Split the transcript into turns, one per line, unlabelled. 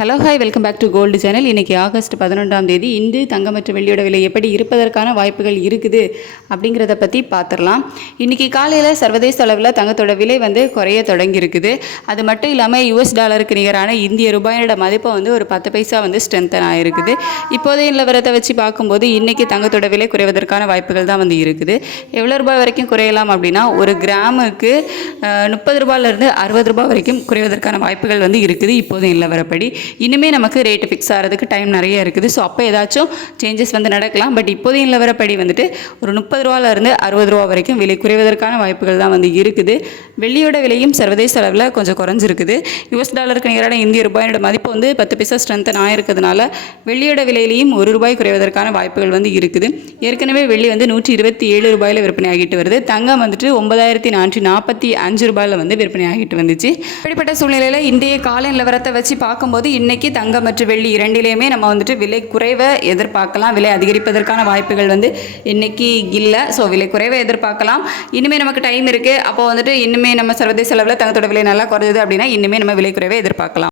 Hello hi welcome back to gold channel இன்றைக்கி August பதினொன்றாம் தேதி. இன்று தங்கம் மற்றும் வெள்ளியோட விலை எப்படி இருப்பதற்கான வாய்ப்புகள் இருக்குது அப்படிங்கிறத பற்றி பார்த்துடலாம் இன்றைக்கி காலையில் சர்வதேச அளவில் தங்கத்தோட விலை வந்து குறைய தொடங்கியிருக்குது. அது மட்டும் இல்லாமல் யூஎஸ் டாலருக்கு நிகரான இந்திய ரூபாயோட மதிப்பை வந்து ஒரு பத்து பைசா வந்து ஸ்ட்ரென்தன் ஆகிருக்குது இப்போதைய நிலவரத்தை வச்சு பார்க்கும்போது இன்றைக்கி தங்கத்தோட விலை குறைவதற்கான வாய்ப்புகள் தான் வந்து இருக்குது. எவ்வளோ ரூபாய் வரைக்கும் குறையலாம் அப்படின்னா ஒரு கிராமுக்கு முப்பது ரூபாயிலேருந்து அறுபது ரூபாய் வரைக்கும் குறைவதற்கான வாய்ப்புகள் வந்து இருக்குது இப்போதைய நிலவரப்படி. இனிமேல் நமக்கு ரேட்டு ஃபிக்ஸ் ஆகிறதுக்கு டைம் நிறைய இருக்குது. ஸோ அப்போ ஏதாச்சும் சேஞ்சஸ் வந்து நடக்கலாம். பட் இப்போதைய நிலவரப்படி வந்துட்டு ஒரு முப்பது ரூபாலேருந்து அறுபது ரூபா வரைக்கும் விலை குறைவதற்கான வாய்ப்புகள் தான் வந்து இருக்குது. வெள்ளியோட விலையும் சர்வதேச அளவில் கொஞ்சம் குறைஞ்சிருக்குது. யூஎஸ் டாலருக்கு நிகரான இந்திய ரூபாயோட மதிப்பு வந்து பத்து பைசா ஸ்ட்ரென்த்தன் ஆயிருக்கிறதுனால வெள்ளியோட விலையிலையும் ஒரு ரூபாய் குறைவதற்கான வாய்ப்புகள் வந்து இருக்குது. ஏற்கனவே வெள்ளி வந்து நூற்றி இருபத்தி ஏழு ரூபாயில் விற்பனை ஆகிட்டு வருது. தங்கம் வந்துட்டு ஒன்பதாயிரத்தி நானூற்றி நாற்பத்தி அஞ்சு ரூபாயில் வந்து விற்பனை ஆகிட்டு வந்துச்சு. இப்படிப்பட்ட சூழ்நிலையில் இன்றைய கால நிலவரத்தை வச்சு பார்க்கும்போது இன்னைக்கு தங்கம் மற்றும் வெள்ளி இரண்டிலையுமே நம்ம வந்துட்டு விலை குறைவை எதிர்பார்க்கலாம். விலை அதிகரிப்பதற்கான வாய்ப்புகள் வந்து இன்னைக்கு இல்லை. ஸோ விலை குறைவை எதிர்பார்க்கலாம். இனிமேல் நமக்கு டைம் இருக்குது அப்போ வந்துட்டு இன்னுமே நம்ம சர்வதேச அளவில் தங்கத்தோட விலை நல்லா குறைஞ்சது அப்படின்னா இன்னுமே நம்ம விலை குறைவை எதிர்பார்க்கலாம்.